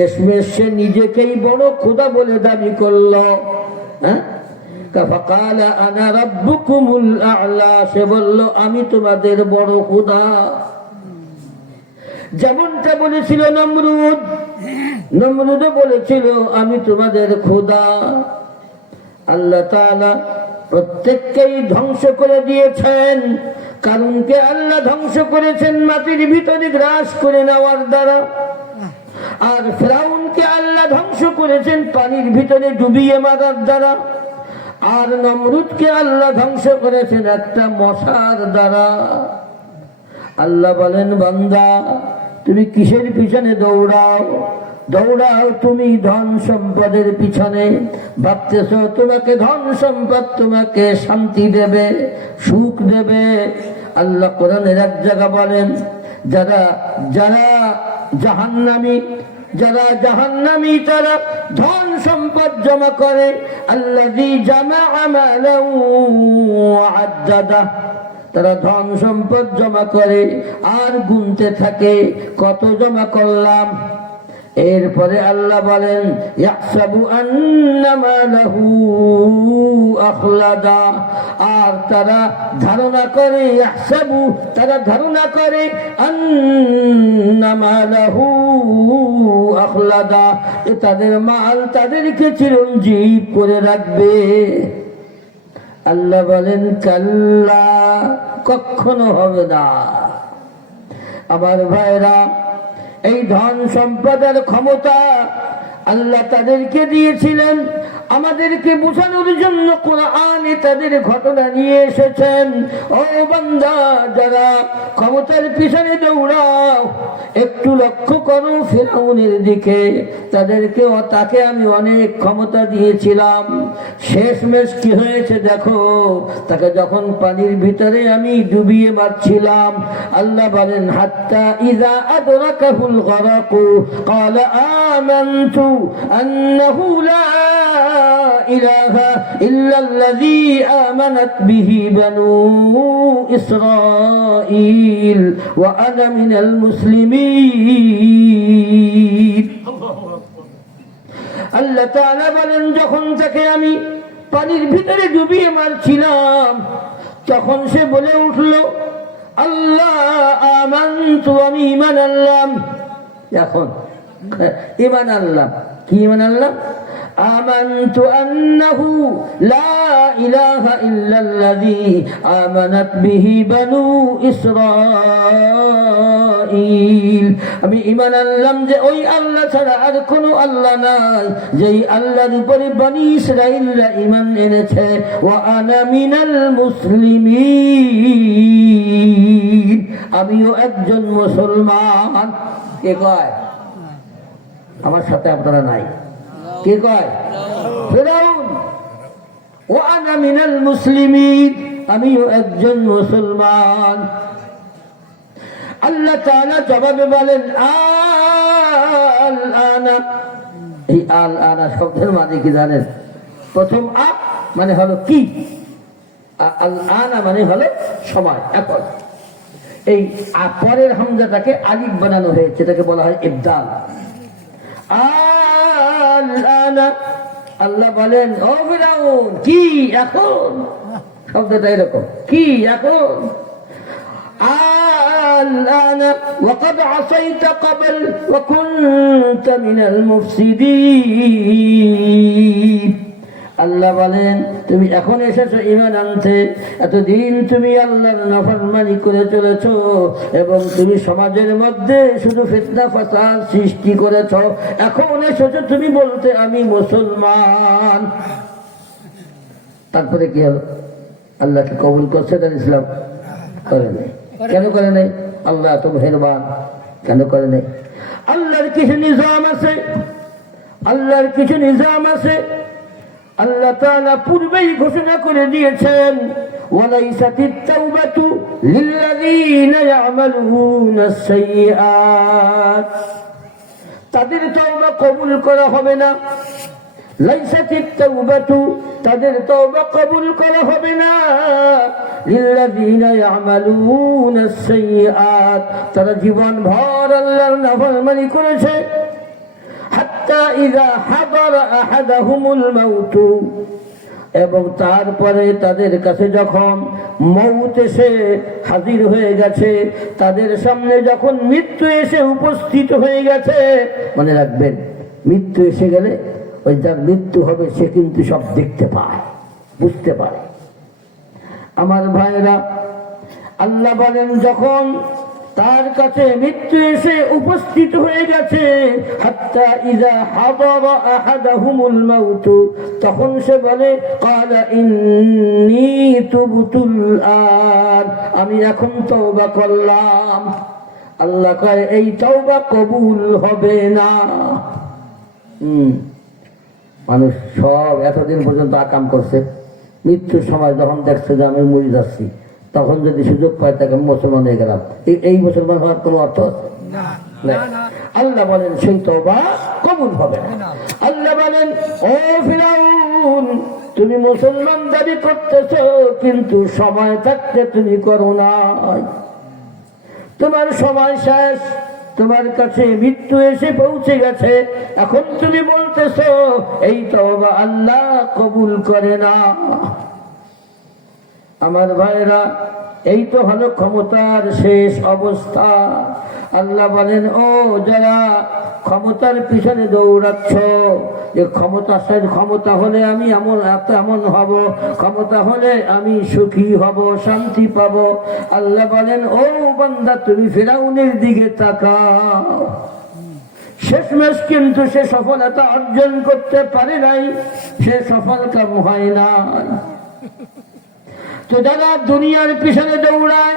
শেষমেশ সে নিজেকেই বড় খোদা বলে দাবি করলো। ফাকালা আনা রাব্বুকুমুল আ'লা, সে বলল আমি তোমাদের বড় খোদা। যেমনটা বলেছিল নমরুদ, নমরুদও বলেছিল আমি তোমাদের খোদা। আল্লাহ তাআলা প্রত্যেককেই ধ্বংস করে দিয়েছেন। কারণকে আল্লাহ ধ্বংস করেছেন মাটির ভিতরে গ্রাস করে নেওয়ার দ্বারা, আর ফিরাউনকে আল্লাহ ধ্বংস করেছেন পানির ভিতরে ডুবিয়ে মারার দ্বারা, আর নমরুদকে আল্লাহ ধ্বংস করেছেন একটা মশার দ্বারা। আল্লাহ বলেন বান্দা তুমি কিসের পিছনে দৌড়াও? দৌড়াও তুমি ধন সম্পদের পিছনে। ভাবতেছ তোমাকে ধন সম্পদ তোমাকে শান্তি দেবে, সুখ দেবে। আল্লাহ কোরআনের এক জায়গা বলেন যারা যারা জাহান্নামী তারা ধন সম্পদ জমা করে। আল্লাযী জামাআ মালান ওয়া আদ্দাদা, তারা ধন সম্পদ জমা করে আর গুনতে থাকে কত জমা করলাম। এরপরে আল্লাহ বলেন ইয়াহসাবু আন্না মালাহু আখলাদা, আর তারা ধারণা করে, ইয়াহসাবু তারা ধারণা করে, আন্না মালাহু আখলাদা তাদের মাল তাদেরকে চিরঞ্জীব করে রাখবে। আল্লাহ বলেন কাল্লা, কখনো হবে না। আমার ভাইরা, এই ধন সম্পদের ক্ষমতা আল্লাহ তাদেরকে দিয়েছিলেন আমাদেরকে বোঝানোর জন্য। কোরআনে তাদের ঘটনা নিয়ে এসেছেন। ও বান্দা, যারা ক্ষমতার পিছনে দৌড়াও একটু লক্ষ্য করো ফিরআউনের দিকে। তাকে আমি অনেক ক্ষমতা দিয়েছিলাম, শেষমেশ কি হয়েছে দেখো। তাকে যখন পানির ভিতরে আমি ডুবিয়ে মারছিলাম, আল্লাহ বলেন হাত্তা ইযা আদরাকাহুল গরাকু ক্বালা আমানতু আন্নাহু লা ইলাহা ইল্লাল্লাযী আমানাত বিহি বানু ইসরাঈল ওয়া আনা মিনাল মুসলিমিন। আল্লাহ তাআলা বলেন যখন তাকে আমি পানির ভিতরে ডুবিয়ে মারছিলাম তখন সে বলে উঠল আল্লাহ আমানতু, আমি ঈমান আনলাম। এখন ঈমান আনলাম, কি ঈমান আনলাম? আমানতু আন্নাহু লা ইলাহা ইল্লাল্লাযী আমানাত বিহি বানু ইসরাঈল। আমি ঈমান আনলাম যে ওই আল্লাহ ছাড়া আর কোনো আল্লাহ নাই, যেই আল্লাহর উপরে বনি ইসরাঈলরা ঈমান এনেছে। ওয়া আনা মিনাল মুসলিমিন, আমিও একজন মুসলমান। কে কয়? আমার সাথে আপনারা নাই। কে কয়? ফিরআউন। ওয়া আনা মিনাল মুসলিমিন, আমিও একজন মুসলমান। আল্লাহ তাআলা জবাবে বলেন আল আনা। এই আল আনা শব্দের মানে কি জানেন? প্রথম আ মানে হলো কি, আল আনা মানে হলো সময়, এখন। এই পরের হামজাটাকে আলিফ বানানো হয়েছে, এটাকে বলা হয় ইবদাল। আল আনা, আল্লাহ বলেন ও ফিরআউন কি এখন? শব্দটা এরকম, কি এখন? الآن وقد عصيت قبل وكنت من المفسدين। আল্লাহ বলেন তুমি এখন এসেছো ঈমান আনতে, এতদিন তুমি আল্লাহর নাফরমানি করে চলেছো এবং তুমি সমাজের মধ্যে শুধু ফিতনা ফাসাদ সৃষ্টি করেছো। এখন এসেছো তুমি বলতে আমি মুসলমান। তারপরে কি হলো? আল্লাহকে কবুল করছে তার ইসলাম করে নাই। কেন করে নাই? আল্লাহ এত মেহেরবান, কেন করে নাই? আল্লাহর কিছু নিজাম আছে, আল্লাহর কিছু নিজাম আছে। আল্লাহ তাআলা পূর্বেই ঘোষণা করে দিয়েছেন ওয়ালাইসাতিত তাওবাতু লিল্লাযীনা ইয়ামালুনাস সাইয়্যাত, তাদের তওবা কবুল করা হবে না। লাইসাতিত তাওবাতু, তাদের তওবা কবুল করা হবে না। লিল্লাযীনা ইয়ামালুনাস সাইয়্যাত, তারা জীবন ভর আল্লাহর নাফরমানি করেছে। ইযা হাদারা আহাদাহুমুল মাউতু, এবং তারপরে তাদের কাছে যখন মউত এসে হাজির হয়ে গেছে, তাদের সামনে যখন মৃত্যু এসে উপস্থিত হয়ে গেছে, মনে রাখবেন মৃত্যু এসে গেলে ওই যার মৃত্যু হবে সে কিন্তু সব দেখতে পায়, বুঝতে পারে। আমার ভাইরা, আল্লাহ বলেন যখন তার কাছে মৃত্যু এসে উপস্থিত হয়ে গেছে, হাত্তা ইযা হাদারা আহাদাহুমুল মাউত, তখন সে বলে ক্বালা ইন্নী তুবতুল আন, আমি এখন তওবা করলাম। আল্লাহ কয় এই তওবা কবুল হবে না। মানুষ সব এতদিন পর্যন্ত আকাম করছে, মৃত্যুর সময় যখন দেখছে যে আমি মরে যাচ্ছি, তখন যদি সুযোগ পায় তাকে আমি মুসলমান হয়ে গেলাম, এই মুসলমান হওয়ার কোনো অর্থ আছে? আল্লাহ বলেন সেই তওবা কবুল হবে না। আল্লাহ বলেন ও ফিরাউন, তুমি মুসলমান দাবি করতেছো কিন্তু সময় থাকতে তুমি করো না, তোমার সময় শেষ, তোমার কাছে মৃত্যু এসে পৌঁছে গেছে, এখন তুমি বলতেছো এই তওবা আল্লাহ কবুল করে না। আমার ভাইরা, এই তো হলো ক্ষমতার শেষ অবস্থা। আল্লাহ বলেন ও যারা ক্ষমতার পিছনে দৌড়াচ্ছ, যে ক্ষমতা হলে আমি এমন হব, ক্ষমতা হলে আমি সুখী হব, শান্তি পাবো। আল্লাহ বলেন ও বান্দা তুমি ফিরাউনের দিকে তাকাও, শেষমেশ কিন্তু সে সফলতা অর্জন করতে পারে নাই, সে সফল কাম হয় না। তো যারা দুনিয়ার পিছনে দৌড়ায়